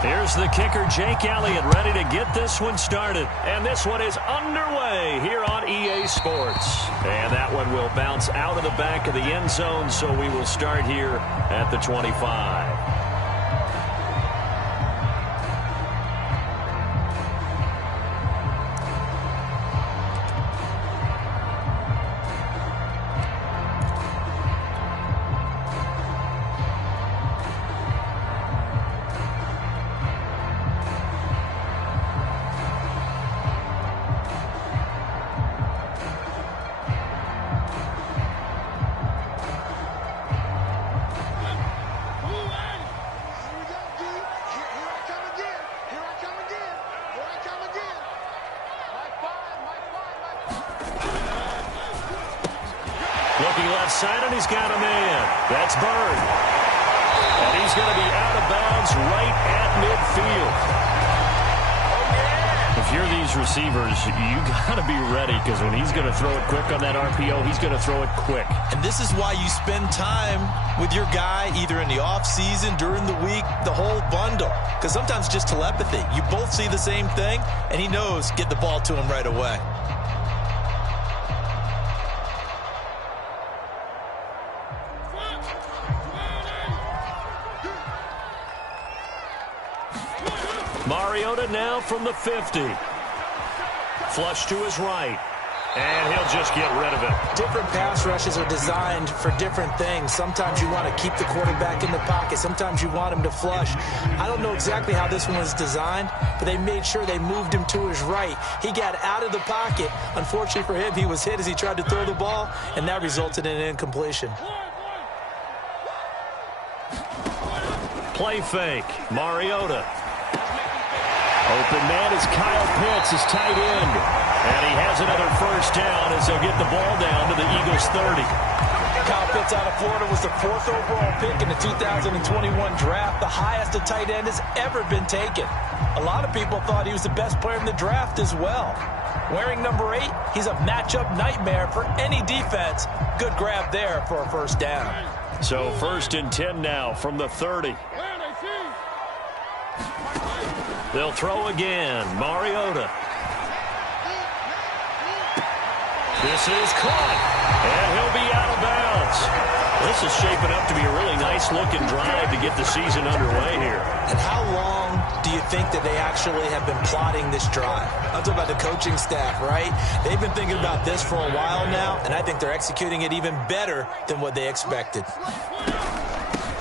Here's the kicker, Jake Elliott, ready to get this one started. And this one is underway here on EA Sports. And that one will bounce out of the back of the end zone, so we will start here at the 25. Looking left side, and he's got a man. That's Bird. And he's going to be out of bounds right at midfield. If you're these receivers, you got to be ready, because when he's going to throw it quick on that RPO, he's going to throw it quick. And this is why you spend time with your guy, either in the offseason, during the week, the whole bundle. Because sometimes just telepathy. You both see the same thing, and he knows get the ball to him right away. Mariota now from the 50. Flush to his right. And he'll just get rid of it. Different pass rushes are designed for different things. Sometimes you want to keep the quarterback in the pocket. Sometimes you want him to flush. I don't know exactly how this one was designed, but they made sure they moved him to his right. He got out of the pocket. Unfortunately for him, he was hit as he tried to throw the ball, and that resulted in an incompletion. Play fake. Mariota. Open man is Kyle Pitts, his tight end. And he has another first down as they'll get the ball down to the Eagles' 30. Kyle Pitts out of Florida was the 4th overall pick in the 2021 draft, the highest a tight end has ever been taken. A lot of people thought he was the best player in the draft as well. Wearing number 8, he's a matchup nightmare for any defense. Good grab there for a first down. So 1st and 10 now from the 30. They'll throw again. Mariota. This is caught, and he'll be out of bounds. This is shaping up to be a really nice-looking drive to get the season underway here. And how long do you think that they actually have been plotting this drive? I'm talking about the coaching staff, right? They've been thinking about this for a while now, and I think they're executing it even better than what they expected.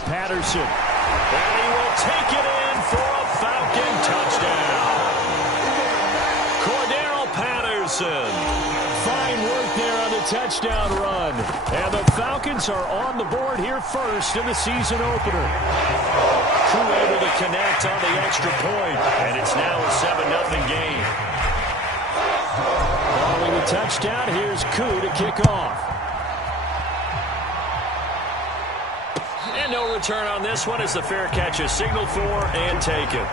Patterson, and he will take it in for a Falcon touchdown. Cordero Patterson. Fine work there on the touchdown run. And the Falcons are on the board here first in the season opener. Crew able to connect on the extra point, and it's now a 7-0 game. Following the touchdown, here's Koo to kick off. And no return on this one as the fair catch is signaled for and taken.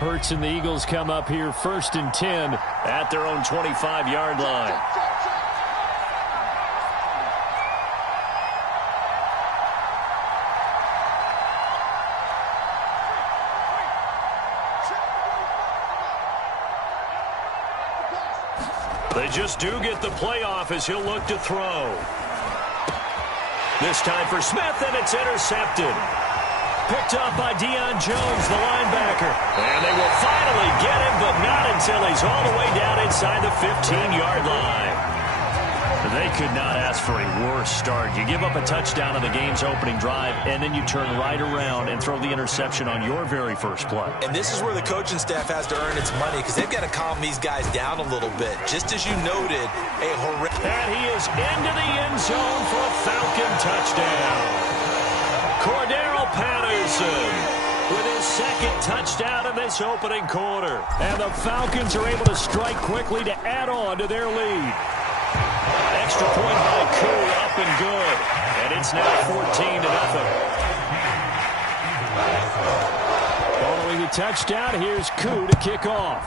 Hurts and the Eagles come up here 1st and 10 at their own 25-yard line. They just do get the playoff as he'll look to throw. This time for Smith, and it's intercepted. Picked up by Deion Jones, the linebacker. And they will finally get him, but not until he's all the way down inside the 15-yard line. They could not ask for a worse start. You give up a touchdown on the game's opening drive, and then you turn right around and throw the interception on your very first play. And this is where the coaching staff has to earn its money, because they've got to calm these guys down a little bit. Just as you noted, a horrific... And he is into the end zone for a Falcon touchdown. Cordero Patterson with his 2nd touchdown in this opening quarter. And the Falcons are able to strike quickly to add on to their lead. extra point by Koo, up and good. And it's now 14-0. Following the touchdown, here's Koo to kick off.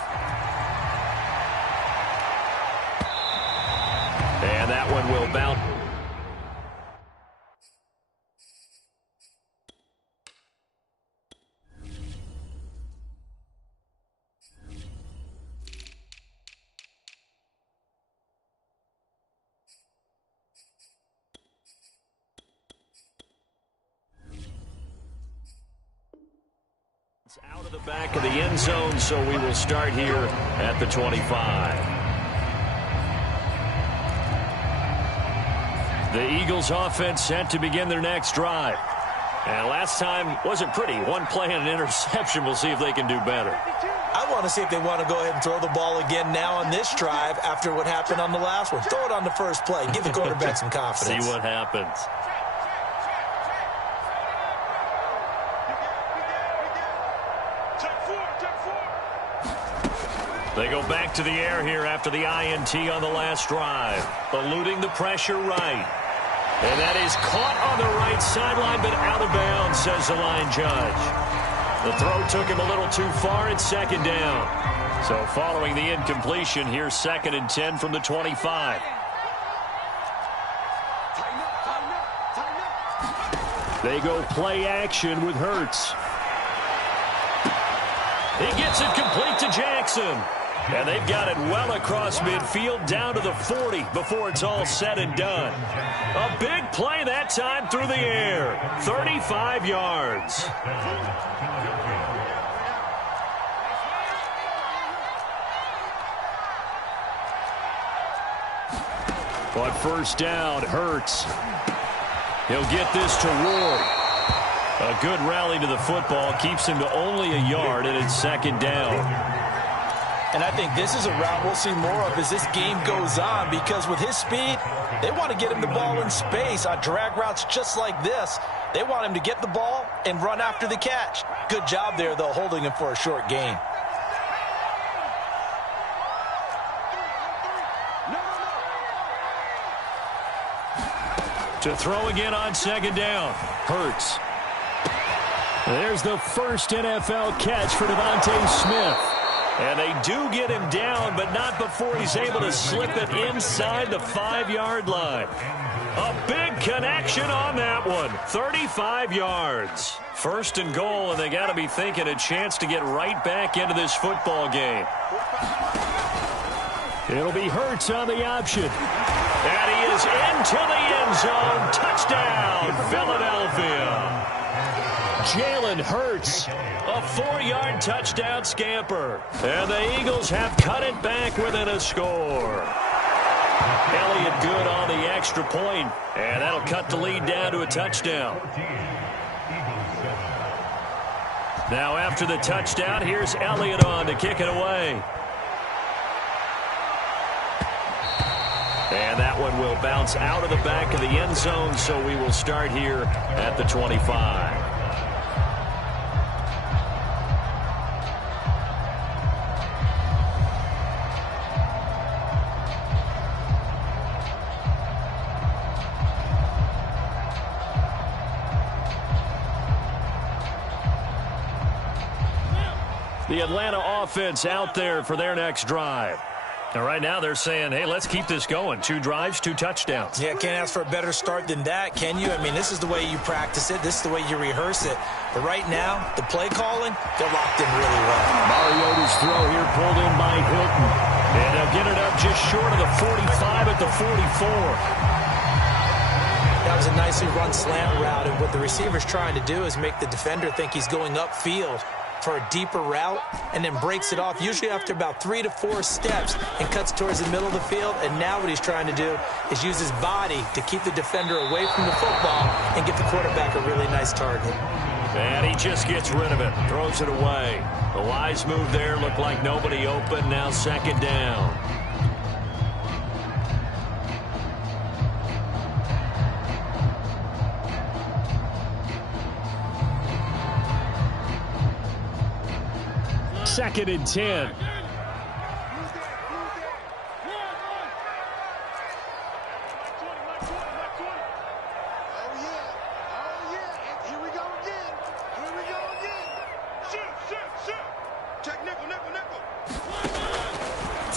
And that one will bounce. Out of the back of the end zone, so we will start here at the 25. The Eagles offense set to begin their next drive. And last time wasn't pretty. One play and an interception. We'll see if they can do better. I want to see if they want to go ahead and throw the ball again now on this drive after what happened on the last one. Throw it on the first play. Give the quarterback some confidence. See what happens. They go back to the air here after the INT on the last drive. Eluding the pressure right. And that is caught on the right sideline, but out of bounds, says the line judge. The throw took him a little too far. It's second down. So following the incompletion, here's 2nd and 10 from the 25. They go play action with Hurts. He gets it complete to Jackson. And they've got it well across midfield down to the 40 before it's all said and done. A big play that time through the air. 35 yards. On first down, Hurts. He'll get this to Ward. A good rally to the football keeps him to only a yard, and it's second down. And I think this is a route we'll see more of as this game goes on, because with his speed, they want to get him the ball in space on drag routes just like this. They want him to get the ball and run after the catch. Good job there, though, holding him for a short gain. To throw again on second down. Hurts. There's the first NFL catch for Devontae Smith. And they do get him down, but not before he's able to slip it inside the 5-yard line. A big connection on that one. 35 yards. First and goal, and they got to be thinking a chance to get right back into this football game. It'll be Hurts on the option. And he is into the end zone. Touchdown, Philadelphia. Jalen Hurts, a 4-yard touchdown scamper. And the Eagles have cut it back within a score. Elliott good on the extra point, and that'll cut the lead down to a touchdown. Now after the touchdown, here's Elliott on to kick it away. And that one will bounce out of the back of the end zone, so we will start here at the 25. The Atlanta offense out there for their next drive. Now, right now, they're saying, hey, let's keep this going. 2 drives, 2 touchdowns. Yeah, can't ask for a better start than that, can you? I mean, this is the way you practice it. This is the way you rehearse it. But right now, the play calling, they're locked in really well. Mariota's throw here pulled in by Hilton. And they'll get it up just short of the 45 at the 44. That was a nicely run slant route, and what the receiver's trying to do is make the defender think he's going upfield for a deeper route, and then breaks it off, usually after about 3 to 4 steps, and cuts towards the middle of the field. And now what he's trying to do is use his body to keep the defender away from the football and get the quarterback a really nice target. And he just gets rid of it, throws it away. The wise move there, looked like nobody open, now second down. Second and 10.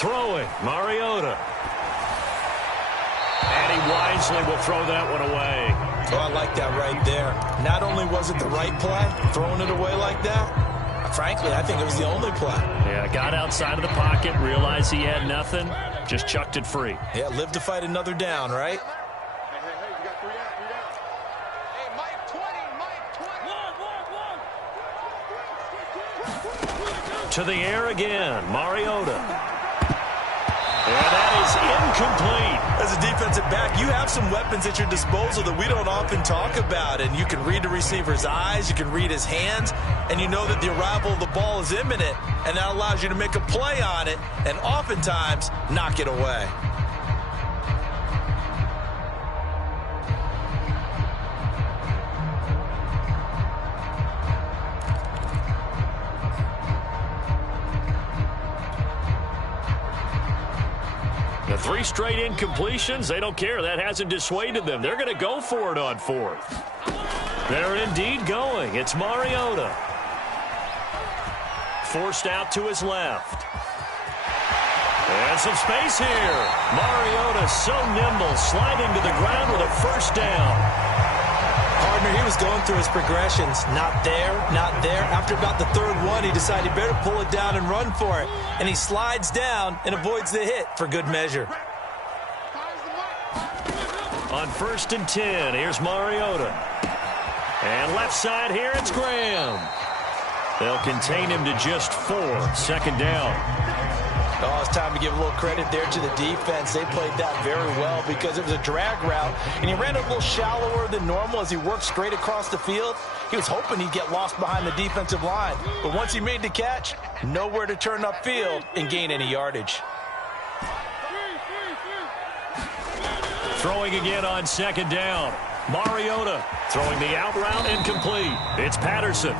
Throwing, Mariota. And he wisely will throw that one away. Oh, I like that right there. Not only was it the right play, throwing it away like that, frankly, I think it was the only play. Yeah, got outside of the pocket, realized he had nothing, just chucked it free. Yeah, live to fight another down, right? To the air again, Mariota. And that is incomplete. As a defensive back, you have some weapons at your disposal that we don't often talk about. And you can read the receiver's eyes, you can read his hands, and you know that the arrival of the ball is imminent. And that allows you to make a play on it and oftentimes knock it away. The 3 straight incompletions, they don't care. That hasn't dissuaded them. They're going to go for it on 4th. They're indeed going. It's Mariota. Forced out to his left. And some space here. Mariota so nimble, sliding to the ground with a first down. Partner, he was going through his progressions. Not there, not there. After about the 3rd one, he decided he better pull it down and run for it. And he slides down and avoids the hit for good measure. On 1st and 10, here's Mariota. And left side here, it's Graham. They'll contain him to just 4. 2nd down. Oh, it's time to give a little credit there to the defense. They played that very well because it was a drag route, and he ran a little shallower than normal as he worked straight across the field. He was hoping he'd get lost behind the defensive line, but once he made the catch, nowhere to turn upfield and gain any yardage. Throwing again on 2nd down. Mariota throwing the out route incomplete. It's Patterson.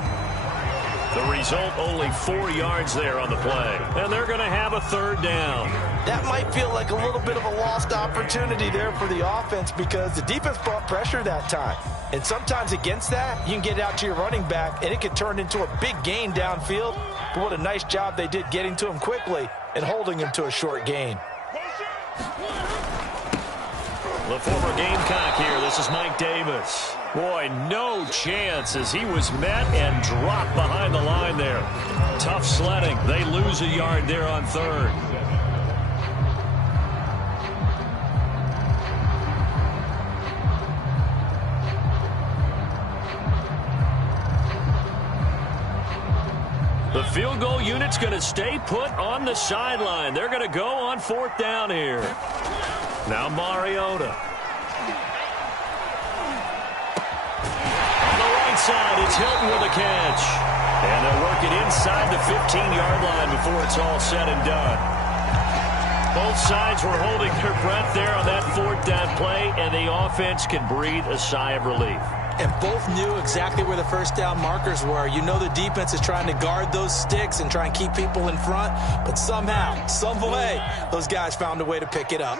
The result, only 4 yards there on the play. And they're going to have a 3rd down. That might feel like a little bit of a lost opportunity there for the offense because the defense brought pressure that time. And sometimes against that, you can get out to your running back, and it can turn into a big gain downfield. But what a nice job they did getting to him quickly and holding him to a short gain. The former Gamecock here. This is Mike Davis. Boy, no chance as he was met and dropped behind the line there. Tough sledding. They lose a yard there on 3rd. The field goal unit's going to stay put on the sideline. They're going to go on 4th down here. Now Mariota. Side, it's Hilton with a catch. And they'll work it inside the 15-yard line before it's all said and done. Both sides were holding their breath there on that 4th down play, and the offense can breathe a sigh of relief. And both knew exactly where the 1st down markers were. You know the defense is trying to guard those sticks and try and keep people in front, but somehow, some way, those guys found a way to pick it up.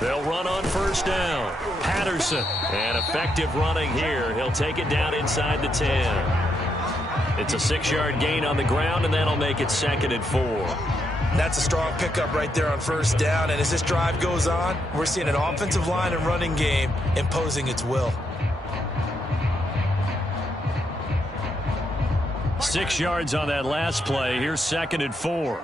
They'll run on 1st down. Patterson. And effective running here. He'll take it down inside the 10. It's a 6-yard gain on the ground, and that'll make it 2nd and 4. That's a strong pickup right there on 1st down. And as this drive goes on, we're seeing an offensive line and running game imposing its will. 6 yards on that last play. Here's 2nd and 4.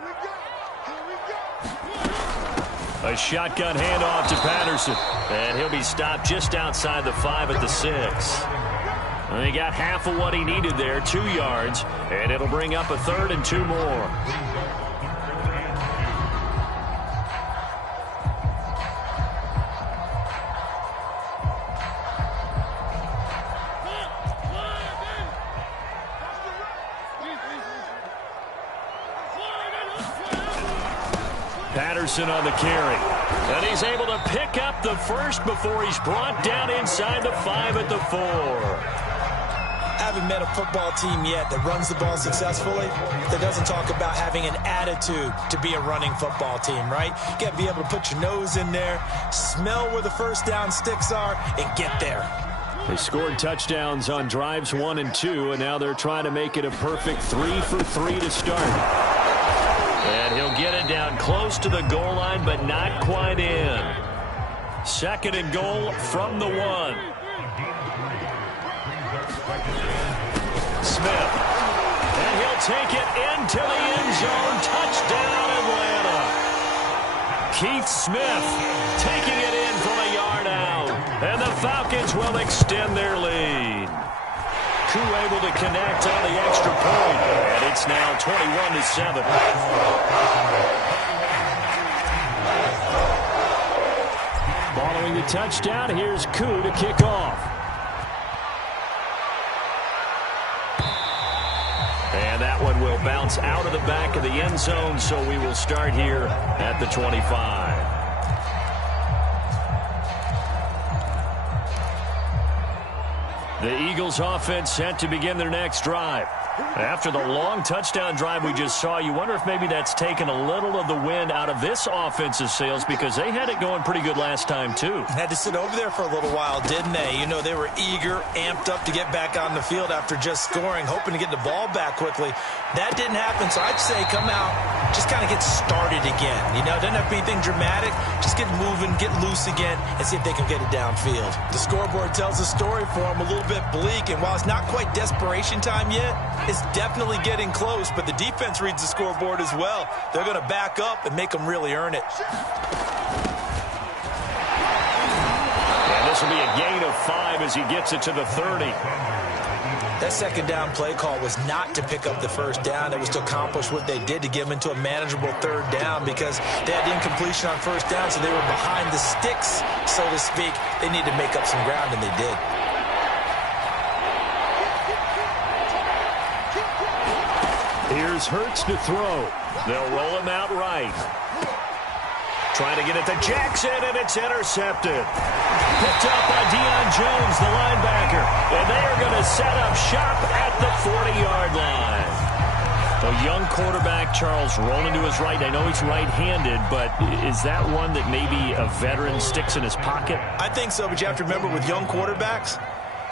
A shotgun handoff to Patterson. And he'll be stopped just outside the 5 at the 6. And he got half of what he needed there, 2 yards. And it'll bring up a 3rd and 2 more. Patterson on the carry. And he's able to pick up the first before he's brought down inside the 5 at the 4. I haven't met a football team yet that runs the ball successfully that doesn't talk about having an attitude to be a running football team, right? You got to be able to put your nose in there, smell where the 1st down sticks are, and get there. They scored touchdowns on drives 1 and 2, and now they're trying to make it a perfect 3 for 3 to start. close to the goal line, but not quite in. 2nd and goal from the 1. Smith. And he'll take it into the end zone. Touchdown, Atlanta. Keith Smith taking it in from a yard out. And the Falcons will extend their lead. Koo able to connect on the extra point. And it's now 21-7. Following the touchdown, here's Koo to kick off. And that one will bounce out of the back of the end zone, so we will start here at the 25. The Eagles offense set to begin their next drive. After the long touchdown drive we just saw, you wonder if maybe that's taken a little of the wind out of this offensive sails, because they had it going pretty good last time, too. Had to sit over there for a little while, didn't they? You know, they were eager, amped up to get back on the field after just scoring, hoping to get the ball back quickly. That didn't happen, so I'd say come out, just kind of get started again. You know, it doesn't have to be anything dramatic. Just get moving, get loose again, and see if they can get it downfield. The scoreboard tells a story for them, a little bit bleak, and while it's not quite desperation time yet, it's definitely getting close, but the defense reads the scoreboard as well. They're going to back up and make them really earn it. And this will be a gain of 5 as he gets it to the 30. That 2nd down play call was not to pick up the 1st down. It was to accomplish what they did, to get them into a manageable 3rd down, because they had incompletion on 1st down, so they were behind the sticks, so to speak. They needed to make up some ground, and they did. Here's Hurts to throw. They'll roll him out right. Trying to get it to Jackson, and it's intercepted. Picked up by Deion Jones, the linebacker. And they are going to set up shop at the 40-yard line. A young quarterback, Charles, rolling to his right. I know he's right-handed, but is that one that maybe a veteran sticks in his pocket? I think so, but you have to remember with young quarterbacks,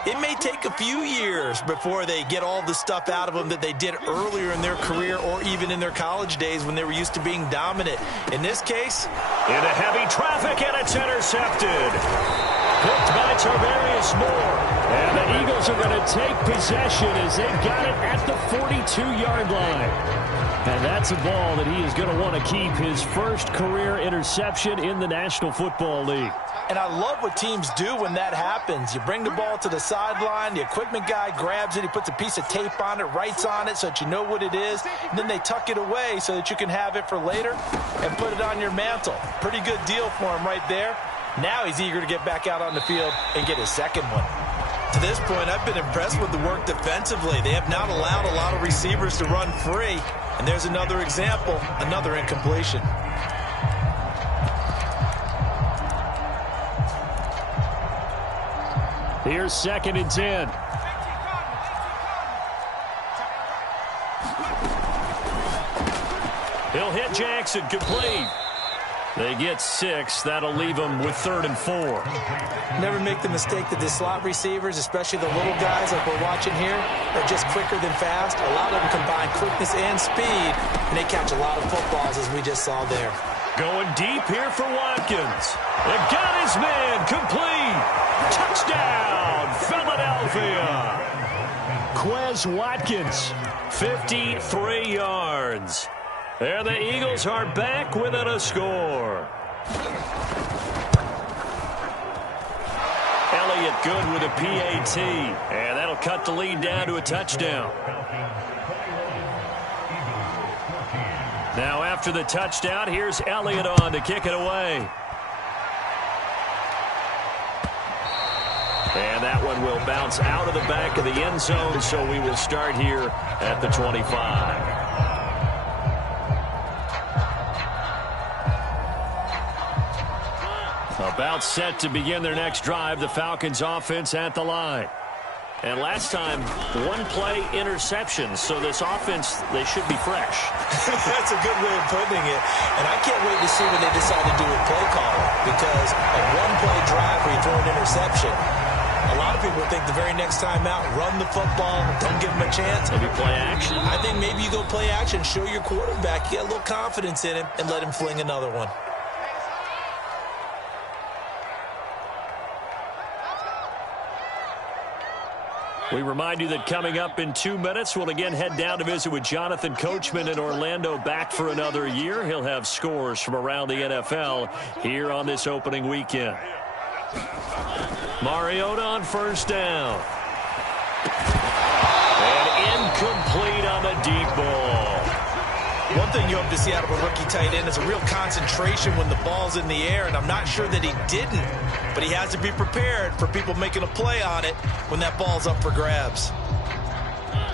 it may take a few years before they get all the stuff out of them that they did earlier in their career or even in their college days when they were used to being dominant. In this case, into heavy traffic, and it's intercepted. Picked by Tarvarius Moore. And the Eagles are going to take possession as they've got it at the 42-yard line. And that's a ball that he is going to want to keep, his first career interception in the National Football League. And I love what teams do when that happens. You bring the ball to the sideline, the equipment guy grabs it, he puts a piece of tape on it, writes on it so that you know what it is, and then they tuck it away so that you can have it for later and put it on your mantle. Pretty good deal for him right there. Now he's eager to get back out on the field and get his 2nd one. To this point, I've been impressed with the work defensively. They have not allowed a lot of receivers to run free. And there's another example, another incompletion. Here's 2nd and 10. He'll hit Jackson, complete. They get 6. That'll leave them with 3rd and 4. Never make the mistake that the slot receivers, especially the little guys like we're watching here, are just quicker than fast. A lot of them combine quickness and speed, and they catch a lot of footballs, as we just saw there. Going deep here for Watkins. They've got his man, complete. Touchdown, Philadelphia. Quez Watkins, 53 yards. And the Eagles are back within a score. Elliott good with a PAT. And that'll cut the lead down to a touchdown. Now after the touchdown, here's Elliott on to kick it away. And that one will bounce out of the back of the end zone, so we will start here at the 25. About set to begin their next drive, the Falcons offense at the line. And last time, 1-play interception, so this offense, they should be fresh. That's a good way of putting it. And I can't wait to see what they decide to do with play calling, because a 1-play drive where you throw an interception, a A lot of people think the very next time out, run the football, don't give him a chance. Maybe play action. I think maybe you go play action, show your quarterback, get a little confidence in him, and let him fling another one. We remind you that coming up in 2 minutes, we'll again head down to visit with Jonathan Coachman in Orlando, back for another year. He'll have scores from around the NFL here on this opening weekend. Mariota on first down. And incomplete on the deep ball. One thing you hope to see out of a rookie tight end is a real concentration when the ball's in the air, and I'm not sure that he didn't, but he has to be prepared for people making a play on it when that ball's up for grabs.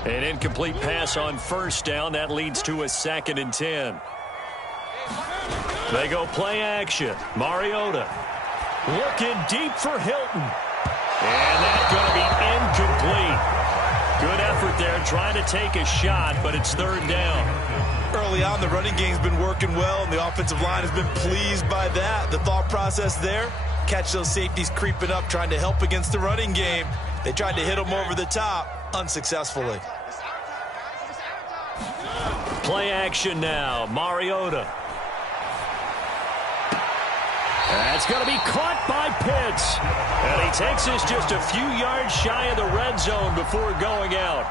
An incomplete pass on first down. That leads to a 2nd and 10. They go play action. Mariota looking deep for Hilton. And that's going to be incomplete. Good effort there trying to take a shot, but it's 3rd down. Early on, the running game's been working well, and the offensive line has been pleased by that. The thought process there, catch those safeties creeping up, trying to help against the running game. They tried to hit them over the top, unsuccessfully. Play action now. Mariota. That's going to be caught by Pitts. And he takes us just a few yards shy of the red zone before going out.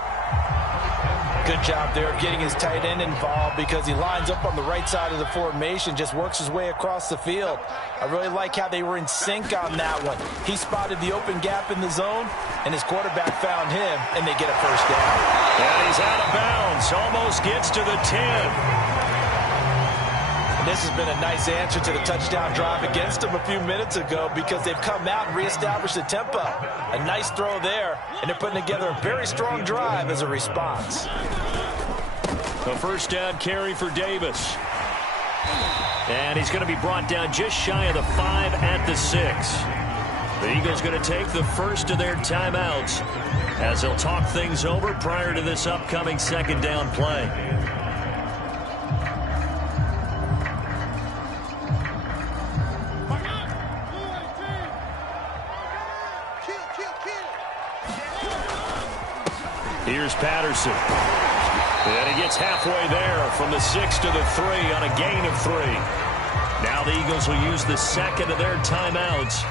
Good job there getting his tight end involved because he lines up on the right side of the formation, just works his way across the field. I really like how they were in sync on that one. He spotted the open gap in the zone, and his quarterback found him, and they get a first down. And he's out of bounds, almost gets to the 10. And this has been a nice answer to the touchdown drive against them a few minutes ago because they've come out and reestablished the tempo. A nice throw there, and they're putting together a very strong drive as a response. A first down carry for Davis. And he's going to be brought down just shy of the 5 at the 6. The Eagles going to take the first of their timeouts as they'll talk things over prior to this upcoming 2nd down play. Here's Patterson. And he gets halfway there from the 6 to the 3 on a gain of 3. Now the Eagles will use the 2nd of their timeouts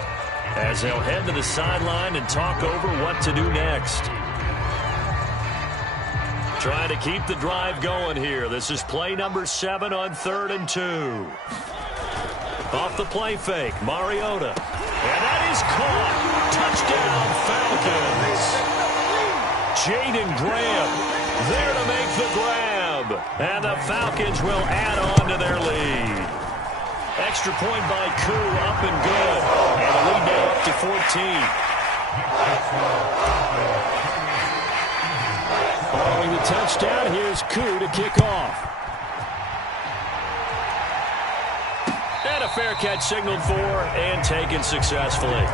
as they'll head to the sideline and talk over what to do next. Trying to keep the drive going here. This is play number 7 on 3rd and 2. Off the play fake, Mariota. And that is caught. Touchdown, Falcons. Jaden Graham there to make the grab. And the Falcons will add on to their lead. Extra point by Koo, up and good. And the lead now up to 14. Following the touchdown, here's Koo to kick off. And a fair catch signaled for and taken successfully.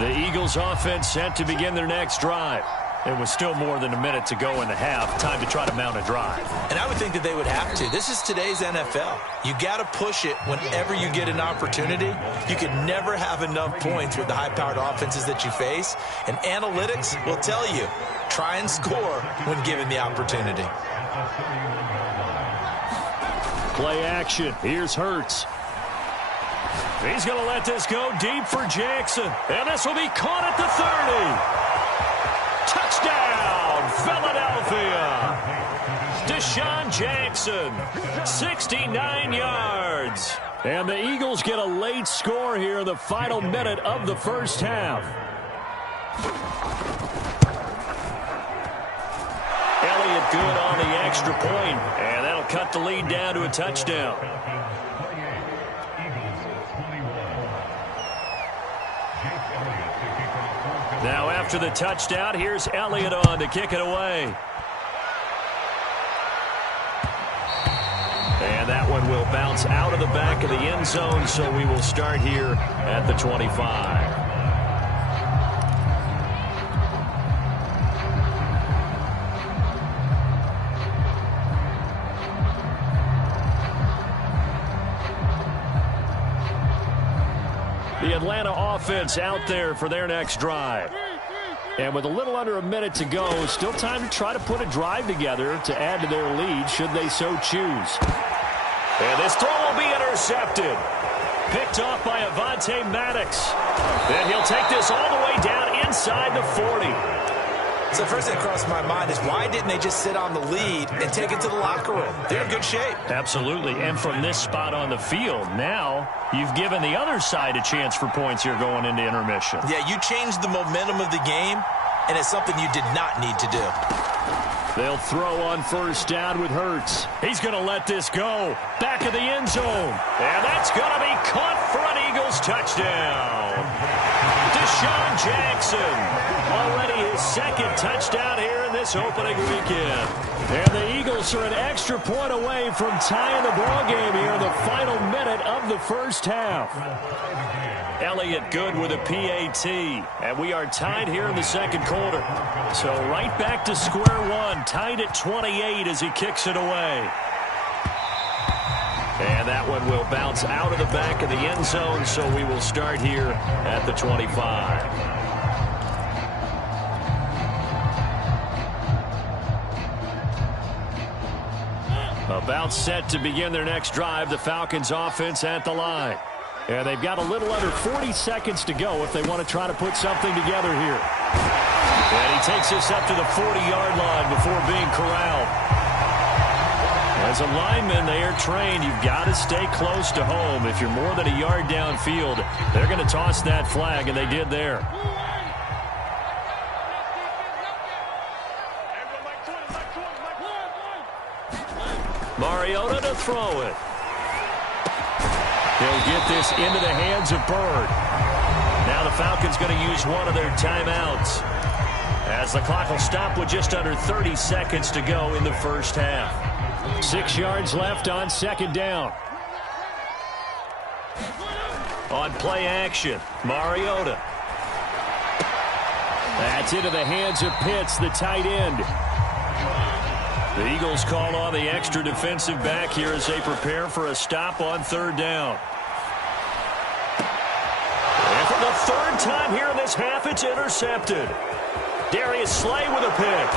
The Eagles offense set to begin their next drive. It was still more than a minute to go in the half. Time to try to mount a drive. And I would think that they would have to. This is today's NFL. You got to push it whenever you get an opportunity. You can never have enough points with the high-powered offenses that you face. And analytics will tell you, try and score when given the opportunity. Play action. Here's Hurts. He's going to let this go deep for Jackson. And this will be caught at the 30. Touchdown, Philadelphia. Deshaun Jackson, 69 yards. And the Eagles get a late score here in the final minute of the first half. Elliott good on the extra point, and that'll cut the lead down to a touchdown. Now after the touchdown, here's Elliott on to kick it away. And that one will bounce out of the back of the end zone, so we will start here at the 25. offense out there for their next drive. And with a little under a minute to go, still time to try to put a drive together to add to their lead should they so choose. And this throw will be intercepted. Picked off by Avonte Maddox. Then he'll take this all the way down inside the 40. So the first thing that crossed my mind is why didn't they just sit on the lead and take it to the locker room? They're in good shape. Absolutely. And from this spot on the field, now you've given the other side a chance for points here going into intermission. Yeah, you changed the momentum of the game, and it's something you did not need to do. They'll throw on first down with Hurts. He's going to let this go. Back of the end zone. And that's going to be caught for an Eagles touchdown. Deshaun Jackson. Already his second touchdown here in this opening weekend. And the Eagles are an extra point away from tying the ball game here in the final minute of the first half. Elliott good with a PAT. And we are tied here in the second quarter. So right back to square one. Tied at 28 as he kicks it away. And that one will bounce out of the back of the end zone. So we will start here at the 25. About set to begin their next drive. The Falcons offense at the line. And they've got a little under 40 seconds to go if they want to try to put something together here. And he takes this up to the 40-yard line before being corralled. As a lineman, they are trained. You've got to stay close to home. If you're more than a yard downfield, they're going to toss that flag, and they did there. Mariota to throw it. He'll get this into the hands of Bird. Now the Falcons going to use one of their timeouts as the clock will stop with just under 30 seconds to go in the first half. 6 yards left on second down. On play action, Mariota. That's into the hands of Pitts, the tight end. The Eagles call on the extra defensive back here as they prepare for a stop on third down. And for the third time here in this half, it's intercepted. Darius Slay with a pick.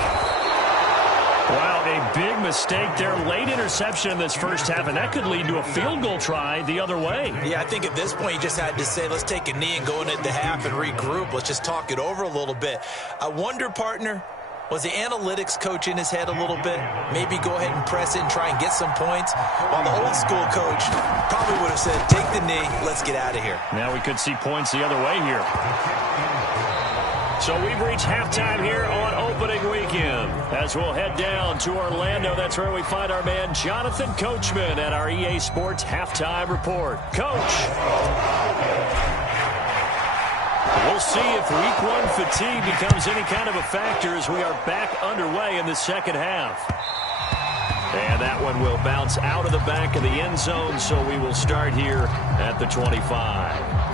Wow, a big mistake there. Late interception in this first half, and that could lead to a field goal try the other way. Yeah, I think at this point you just had to say, let's take a knee and go into the half and regroup. Let's just talk it over a little bit. I wonder, partner, was the analytics coach in his head a little bit? Maybe go ahead and press it and try and get some points? While the old school coach probably would have said, take the knee, let's get out of here. Now we could see points the other way here. So we've reached halftime here on opening weekend. As we'll head down to Orlando, that's where we find our man Jonathan Coachman at our EA Sports Halftime Report. Coach. We'll see if week one fatigue becomes any kind of a factor as we are back underway in the second half. And that one will bounce out of the back of the end zone, so we will start here at the 25.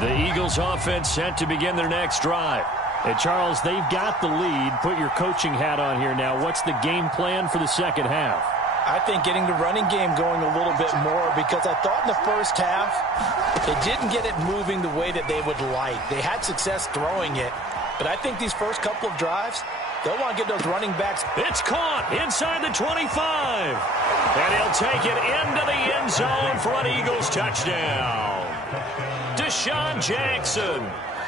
The Eagles offense set to begin their next drive. And Charles, they've got the lead. Put your coaching hat on here now. What's the game plan for the second half? I think getting the running game going a little bit more, because I thought in the first half they didn't get it moving the way that they would like. They had success throwing it, but I think these first couple of drives, they'll want to get those running backs. It's caught inside the 25. And he'll take it into the end zone for an Eagles touchdown. Deshaun Jackson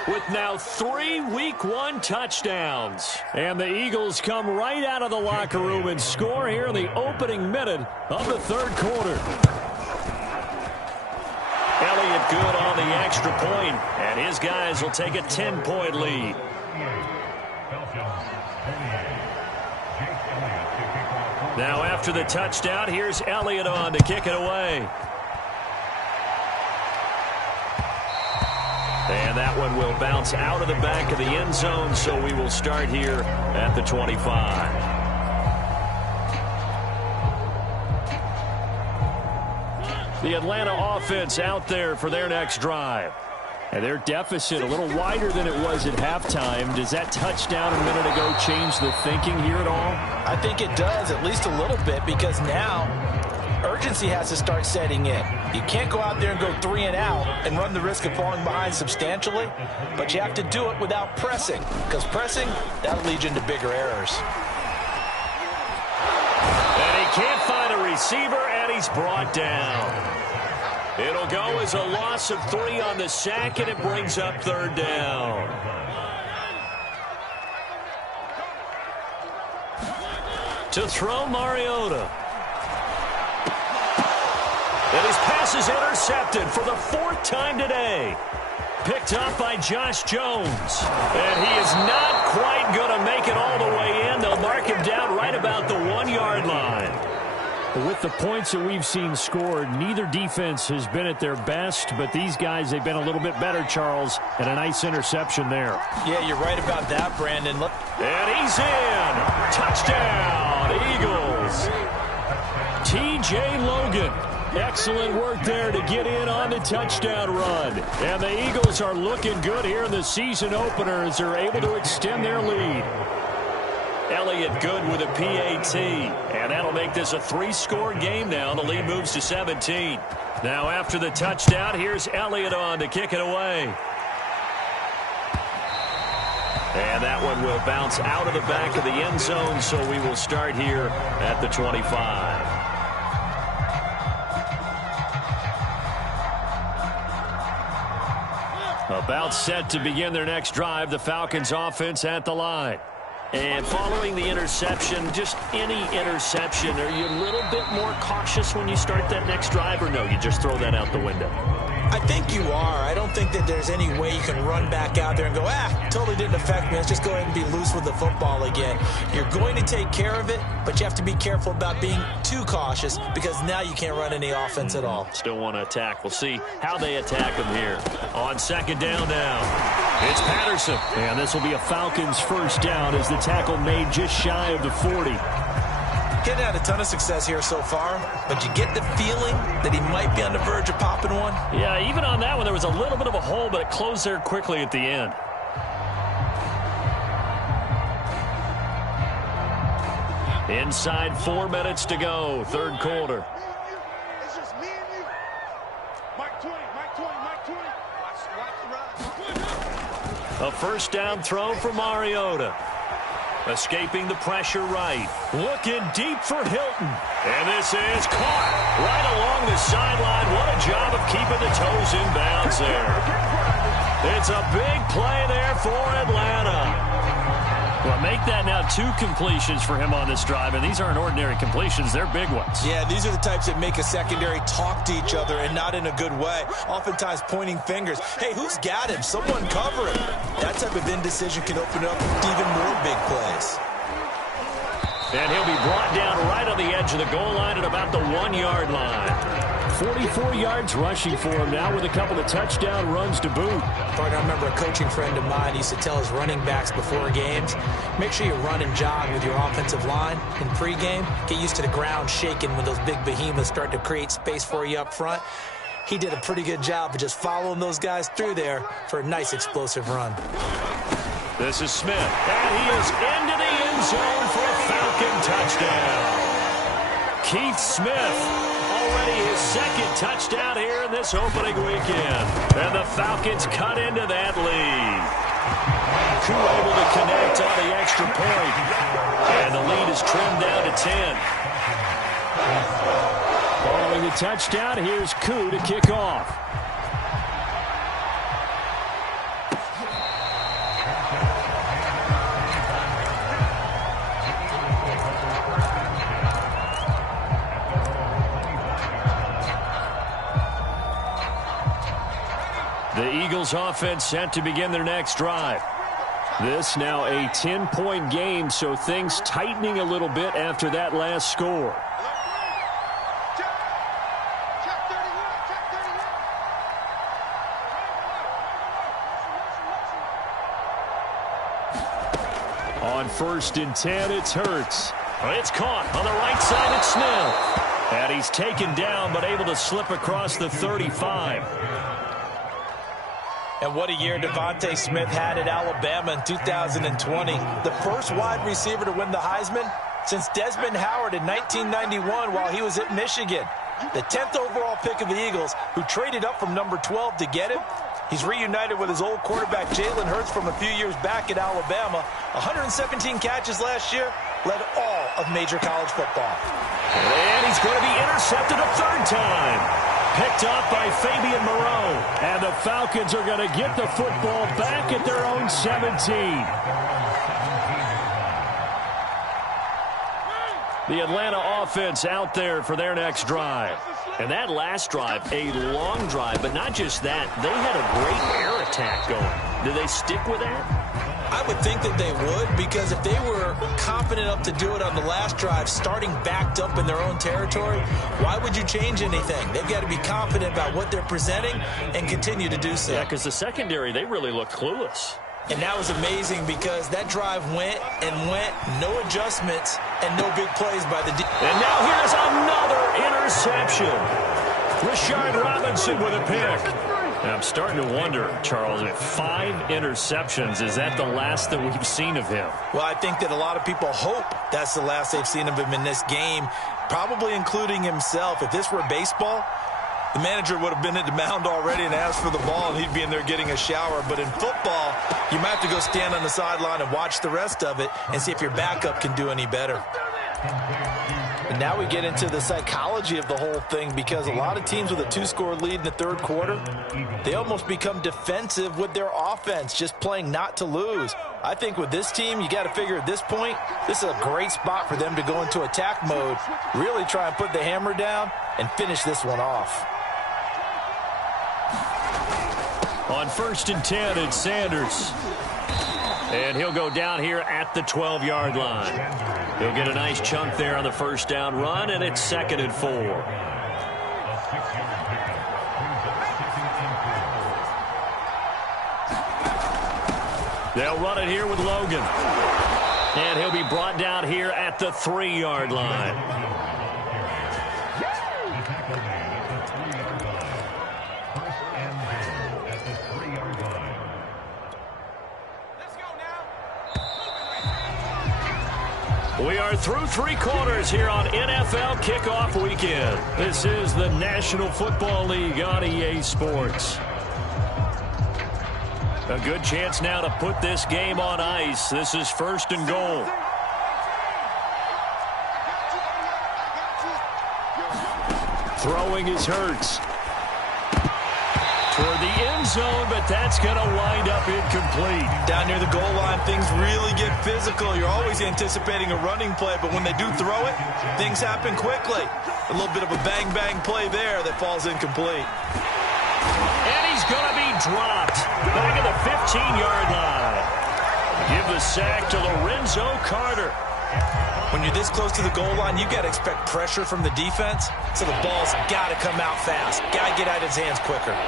with now 3 week one touchdowns. And the Eagles come right out of the locker room and score here in the opening minute of the third quarter. Elliott good on the extra point, and his guys will take a 10-point lead. Now after the touchdown, here's Elliott on to kick it away. And that one will bounce out of the back of the end zone, so we will start here at the 25. The Atlanta offense out there for their next drive. And their deficit a little wider than it was at halftime. Does that touchdown a minute ago change the thinking here at all? I think it does, at least a little bit, because now urgency has to start setting in. You can't go out there and go 3 and out and run the risk of falling behind substantially, but you have to do it without pressing, because pressing, that'll lead you into bigger errors. And he can't find a receiver, and he's brought down. It'll go as a loss of 3 on the sack, and it brings up 3rd down. To throw, Mariota. And his pass is intercepted for the 4th time today. Picked up by Josh Jones. And he is not quite going to make it all the way in. They'll mark him down right about the 1-yard line. With the points that we've seen scored, neither defense has been at their best, but these guys, they've been a little bit better, Charles, and a nice interception there. Yeah, you're right about that, Brandon. Look. And he's in. Touchdown, Eagles. T.J. Logan. Excellent work there to get in on the touchdown run. And the Eagles are looking good here in the season opener as they're able to extend their lead. Elliott good with a PAT. And that'll make this a 3-score game now. The lead moves to 17. Now after the touchdown, here's Elliott on to kick it away. And that one will bounce out of the back of the end zone, so we will start here at the 25. About set to begin their next drive, the Falcons offense at the line. And following the interception, just any interception, are you a little bit more cautious when you start that next drive, or no, you just throw that out the window? I think you are. I don't think that there's any way you can run back out there and go, totally didn't affect me. Let's just go ahead and be loose with the football again. You're going to take care of it, but you have to be careful about being too cautious because now you can't run any offense at all. Still want to attack. We'll see how they attack them here. On 2nd down now, it's Patterson. And this will be a Falcons 1st down as the tackle made just shy of the 40. Getting had a ton of success here so far, but you get the feeling that he might be on the verge of popping one. Yeah, even on that one, there was a little bit of a hole, but it closed there quickly at the end. Inside 4 minutes to go, 3rd quarter. It's just me and you. Mike 20, Mike 20, Mike 20. Watch the run. A 1st down throw for Mariota. Escaping the pressure right. Looking deep for Hilton. And this is caught right along the sideline. What a job of keeping the toes in bounds there. It's a big play there for Atlanta. Well, make that now 2 completions for him on this drive, and these aren't ordinary completions. They're big ones. Yeah, these are the types that make a secondary talk to each other and not in a good way. Oftentimes pointing fingers. Hey, who's got him? Someone cover him. That type of indecision can open up even more big plays. And he'll be brought down right on the edge of the goal line at about the 1-yard line. 44 yards rushing for him now with a couple of touchdown runs to boot. I remember a coaching friend of mine used to tell his running backs before games, make sure you run and jog with your offensive line in pregame. Get used to the ground shaking when those big behemoths start to create space for you up front. He did a pretty good job of just following those guys through there for a nice explosive run. This is Smith, and he is into the end zone for a Falcon touchdown. Keith Smith. Already his 2nd touchdown here in this opening weekend. And the Falcons cut into that lead. Koo able to connect on the extra point. And the lead is trimmed down to 10. Following the touchdown, here's Koo to kick off. The Eagles offense set to begin their next drive. This now a 10-point game, so things tightening a little bit after that last score. On 1st and 10, it's Hurts. It's caught on the right side. It's Smith. And he's taken down, but able to slip across the 35. And what a year Devontae Smith had at Alabama in 2020. The first wide receiver to win the Heisman since Desmond Howard in 1991 while he was at Michigan. The 10th overall pick of the Eagles, who traded up from number 12 to get him. He's reunited with his old quarterback, Jalen Hurts, from a few years back at Alabama. 117 catches last year, led all of major college football. And he's going to be intercepted a third time. Picked up by Fabian Moreau. And the Falcons are going to get the football back at their own 17. The Atlanta offense out there for their next drive. And that last drive, a long drive, but not just that. They had a great air attack going. Do they stick with that? I would think that they would, because if they were confident enough to do it on the last drive, starting backed up in their own territory, why would you change anything? They've got to be confident about what they're presenting and continue to do so. Yeah, because the secondary, they really look clueless. And that was amazing because that drive went and went, no adjustments and no big plays by the defense. And now here's another interception. Rashard Robinson with a pick. And I'm starting to wonder, Charles, if 5 interceptions, is that the last that we've seen of him? Well, I think that a lot of people hope that's the last they've seen of him in this game, probably including himself. If this were baseball, the manager would have been at the mound already and asked for the ball, and he'd be in there getting a shower. But in football, you might have to go stand on the sideline and watch the rest of it and see if your backup can do any better. And now we get into the psychology of the whole thing, because a lot of teams with a 2-score lead in the third quarter, they almost become defensive with their offense, just playing not to lose. I think with this team, you got to figure at this point, this is a great spot for them to go into attack mode, really try and put the hammer down and finish this one off. On 1st and 10, it's Sanders. And he'll go down here at the 12-yard line. He'll get a nice chunk there on the first down run, and it's 2nd and 4. They'll run it here with Logan. And he'll be brought down here at the 3-yard line. We are through 3 quarters here on NFL Kickoff Weekend. This is the National Football League on EA Sports. A good chance now to put this game on ice. This is 1st and goal. Throwing is Hurts. Toward the end zone, but that's going to wind up incomplete. Down near the goal line, things really get physical. You're always anticipating a running play, but when they do throw it, things happen quickly. A little bit of a bang-bang play there that falls incomplete. And he's going to be dropped back at the 15-yard line. Give the sack to Lorenzo Carter. When you're this close to the goal line, you got to expect pressure from the defense, so the ball's got to come out fast. Got to get out of his hands quicker.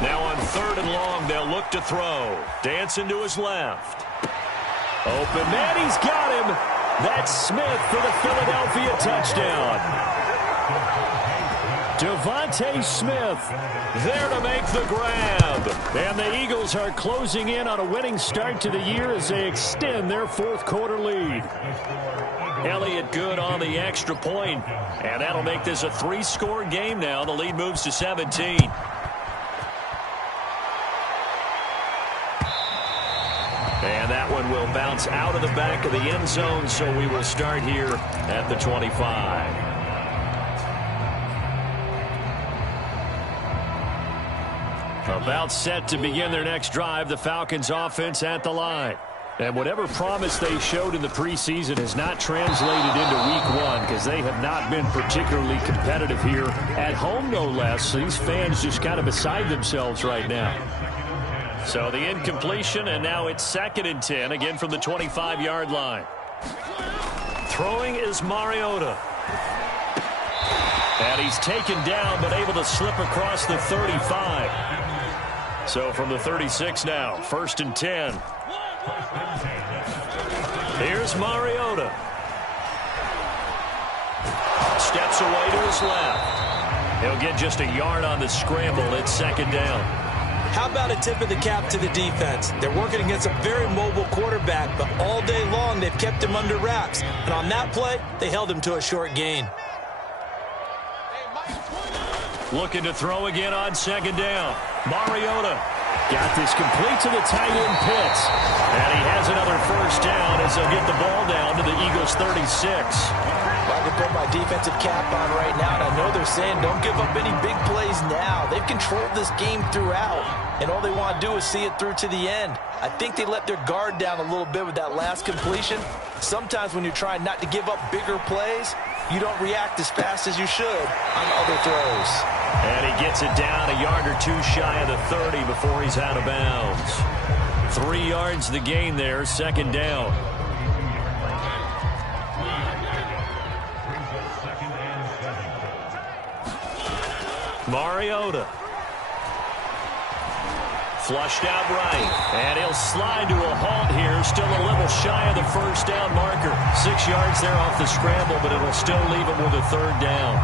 Now on 3rd and long, they'll look to throw. Dancing to his left. Open man, he's got him. That's Smith for the Philadelphia touchdown. Devontae Smith there to make the grab. And the Eagles are closing in on a winning start to the year as they extend their 4th quarter lead. Elliott good on the extra point. And that'll make this a 3-score game now. The lead moves to 17. And that one will bounce out of the back of the end zone, so we will start here at the 25. About set to begin their next drive, the Falcons offense at the line. And whatever promise they showed in the preseason has not translated into week 1, because they have not been particularly competitive here at home, no less. These fans just kind of beside themselves right now. So the incompletion, and now it's 2nd and 10, again from the 25-yard line. Throwing is Mariota. And he's taken down, but able to slip across the 35. So from the 36 now, 1st and 10. Here's Mariota. Steps away to his left. He'll get just a yard on the scramble. It's 2nd down. How about a tip of the cap to the defense? They're working against a very mobile quarterback, but all day long they've kept him under wraps. And on that play, they held him to a short gain. Looking to throw again on second down. Mariota got this complete to the tight end Pitts. And he has another first down as they'll get the ball down to the Eagles' 36. I can put my defensive cap on right now, and I know they're saying don't give up any big plays now. They've controlled this game throughout, and all they want to do is see it through to the end. I think they let their guard down a little bit with that last completion. Sometimes when you're trying not to give up bigger plays, you don't react as fast as you should on other throws. And he gets it down a yard or two shy of the 30 before he's out of bounds. 3 yards the gain there, second down. Mariota. Flushed out right. And he'll slide to a halt here. Still a little shy of the first down marker. 6 yards there off the scramble, but it'll still leave him with a third down.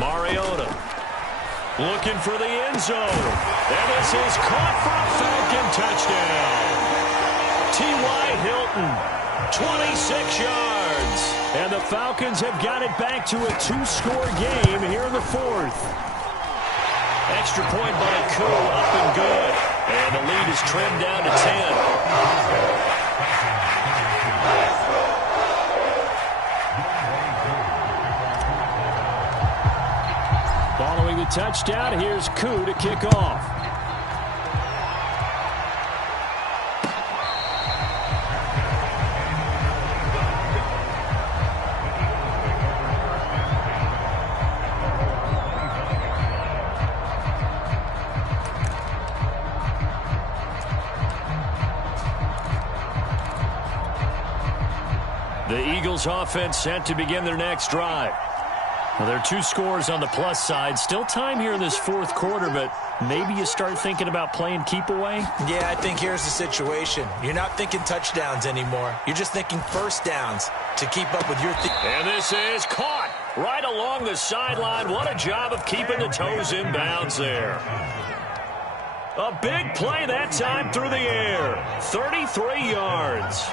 Mariota looking for the end zone. And this is caught for a Falcon touchdown. T.Y. Hilton, 26 yards. And the Falcons have got it back to a 2-score game here in the fourth. Extra point by Koo, up and good. And the lead is trimmed down to 10. Following the touchdown, here's Koo to kick off. The Eagles offense set to begin their next drive. Well, there are 2 scores on the plus side. Still time here in this fourth quarter, but maybe you start thinking about playing keep away? Yeah, I think here's the situation. You're not thinking touchdowns anymore. You're just thinking first downs to keep up with your And this is caught right along the sideline. What a job of keeping the toes in bounds there. A big play that time through the air. 33 yards.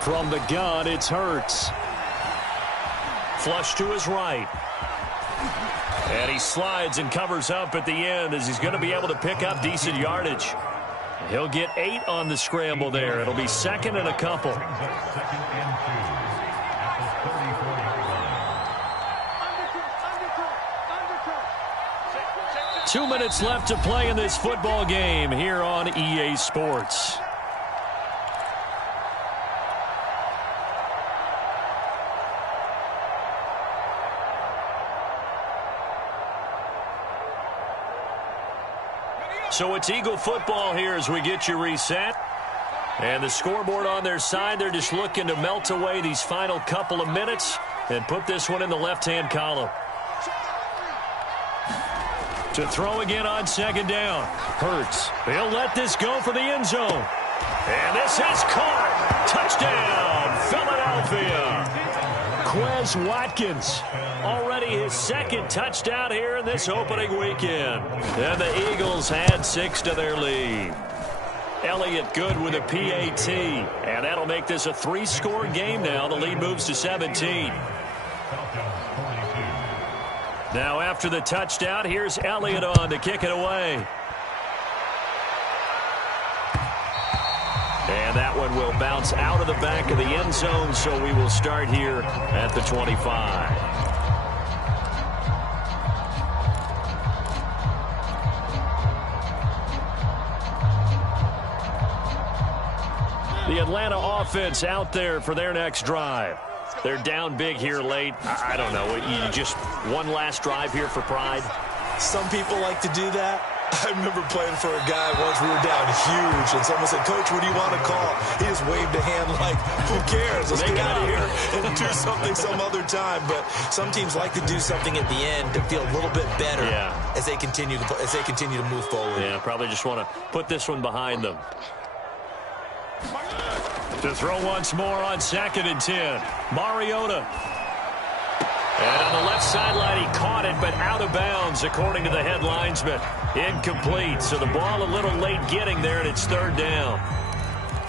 From the gun, it's Hurts. Flush to his right. And he slides and covers up at the end as he's going to be able to pick up decent yardage. He'll get 8 on the scramble there. It'll be second and a couple. 2 minutes left to play in this football game here on EA Sports. So it's Eagle football here as we get you reset. And the scoreboard on their side, they're just looking to melt away these final couple of minutes and put this one in the left-hand column. To throw again on second down. Hurts. He'll let this go for the end zone. And this is caught. Touchdown, Philadelphia. Quez Watkins, already his second touchdown here in this opening weekend. And the Eagles had 6 to their lead. Elliott good with a PAT. And that'll make this a 3-score game now. The lead moves to 17. Now after the touchdown, here's Elliott on to kick it away. And that one will bounce out of the back of the end zone, so we will start here at the 25. The Atlanta offense out there for their next drive. They're down big here late. I don't know. You just one last drive here for pride? Some people like to do that. I remember playing for a guy once. We were down huge, and someone said, "Coach, what do you want to call?" He just waved a hand like, "Who cares? Let's get out of here and do something some other time." But some teams like to do something at the end to feel a little bit better as they continue to move forward. Yeah, probably just want to put this one behind them. To throw once more on 2nd and 10. Mariota. And on the left sideline, he caught it, but out of bounds, according to the head linesman. Incomplete, so the ball a little late getting there, and it's 3rd down.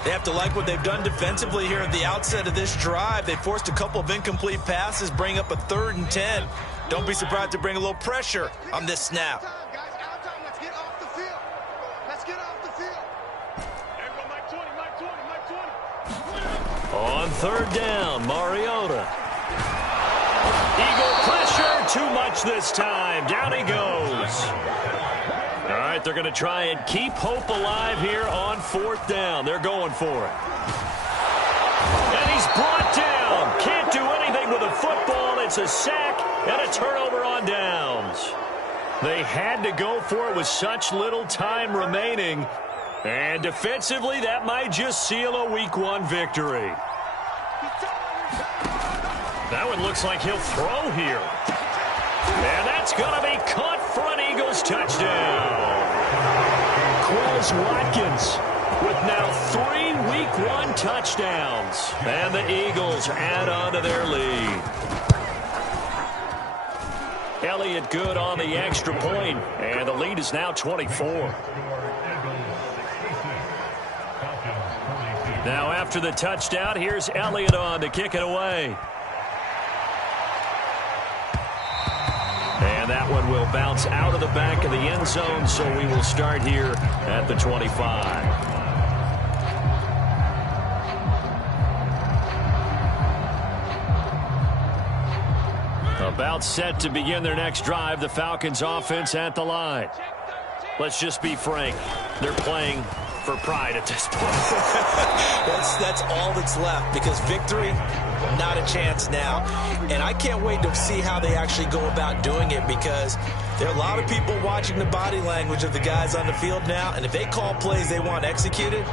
They have to like what they've done defensively here at the outset of this drive. They forced a couple of incomplete passes, bring up a 3rd and 10. Don't be surprised to bring a little pressure on this snap. Let's get off the field. Let's get off the field. There go Mike 20, Mike 20, Mike 20. On 3rd down, Mariota. Eagle pressure, too much this time. Down he goes. All right, they're going to try and keep hope alive here on 4th down. They're going for it. And he's brought down. Can't do anything with a football. It's a sack and a turnover on downs. They had to go for it with such little time remaining. And defensively, that might just seal a Week 1 victory. That one looks like he'll throw here. And that's going to be caught for an Eagles touchdown. Quez Watkins with now 3 Week 1 touchdowns. And the Eagles add on to their lead. Elliott good on the extra point, and the lead is now 24. Now after the touchdown, here's Elliott on to kick it away. And that one will bounce out of the back of the end zone, so we will start here at the 25. About set to begin their next drive, the Falcons offense at the line. Let's just be frank. They're playing for pride at this point. That's all that's left, because victory, not a chance now. And I can't wait to see how they actually go about doing it, because there are a lot of people watching the body language of the guys on the field now, and if they call plays they want executed,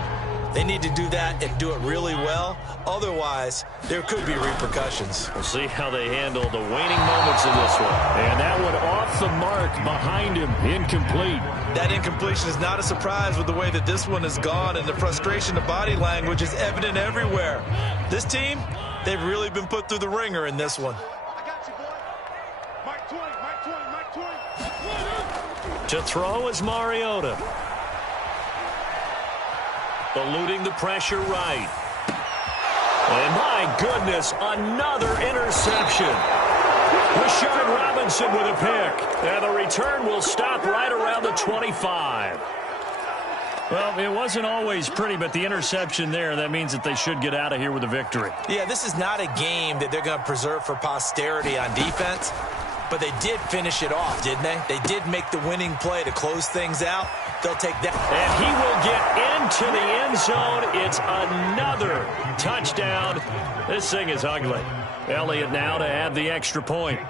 they need to do that and do it really well. Otherwise, there could be repercussions. We'll see how they handle the waning moments in this one. And that one off the mark behind him, incomplete. That incompletion is not a surprise with the way that this one has gone, and the frustration of body language is evident everywhere. This team, they've really been put through the ringer in this one. I got you, boy. Mike 20, Mike 20, Mike 20. To throw is Mariota. Eluding the pressure right. And my goodness, another interception. Rashard Robinson with a pick. And the return will stop right around the 25. Well, it wasn't always pretty, but the interception there, that means that they should get out of here with a victory. Yeah, this is not a game that they're going to preserve for posterity on defense, but they did finish it off, didn't they? They did make the winning play to close things out. They'll take that. And he will get into the end zone. It's another touchdown. This thing is ugly. Elliott now to add the extra point.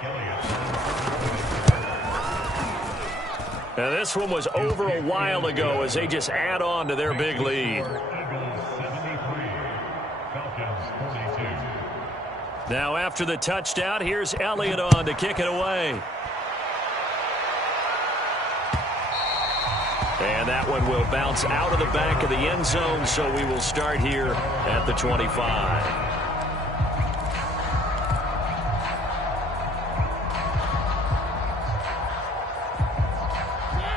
And this one was over a while ago as they just add on to their big lead. Now after the touchdown, here's Elliott on to kick it away. And that one will bounce out of the back of the end zone, so we will start here at the 25.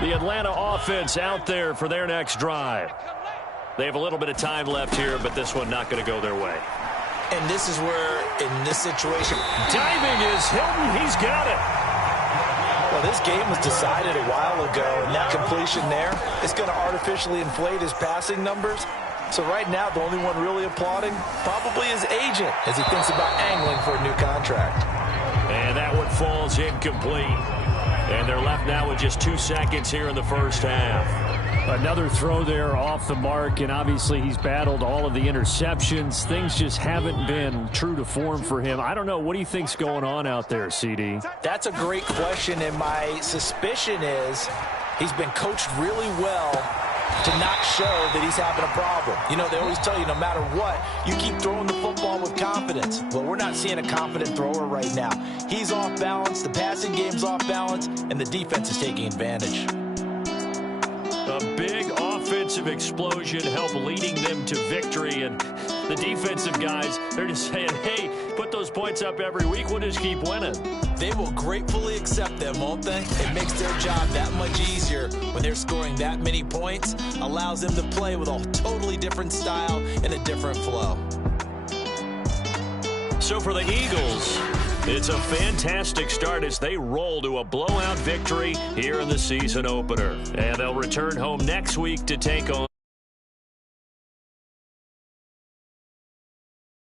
The Atlanta offense out there for their next drive. They have a little bit of time left here, but this one not going to go their way. And this is where, in this situation, diving is Hilton. He's got it. Well, this game was decided a while ago, and that completion there is going to artificially inflate his passing numbers. So right now, the only one really applauding probably his agent as he thinks about angling for a new contract. And that one falls incomplete. And they're left now with just 2 seconds here in the first half. Another throw there off the mark, and obviously he's battled all of the interceptions. Things just haven't been true to form for him. I don't know. What do you think's going on out there, CD? That's a great question, and my suspicion is He's been coached really well to not show that he's having a problem. You know, they always tell you no matter what, you keep throwing the football with confidence. Well, we're not seeing a confident thrower right now. He's off balance, the passing game's off balance, and the defense is taking advantage. A big offensive explosion helped leading them to victory, and the defensive guys, they're just saying, hey, put those points up every week, we'll just keep winning. They will gratefully accept them, won't they? It makes their job that much easier when they're scoring that many points, allows them to play with a totally different style and a different flow. So for the Eagles, it's a fantastic start as they roll to a blowout victory here in the season opener. And they'll return home next week to take on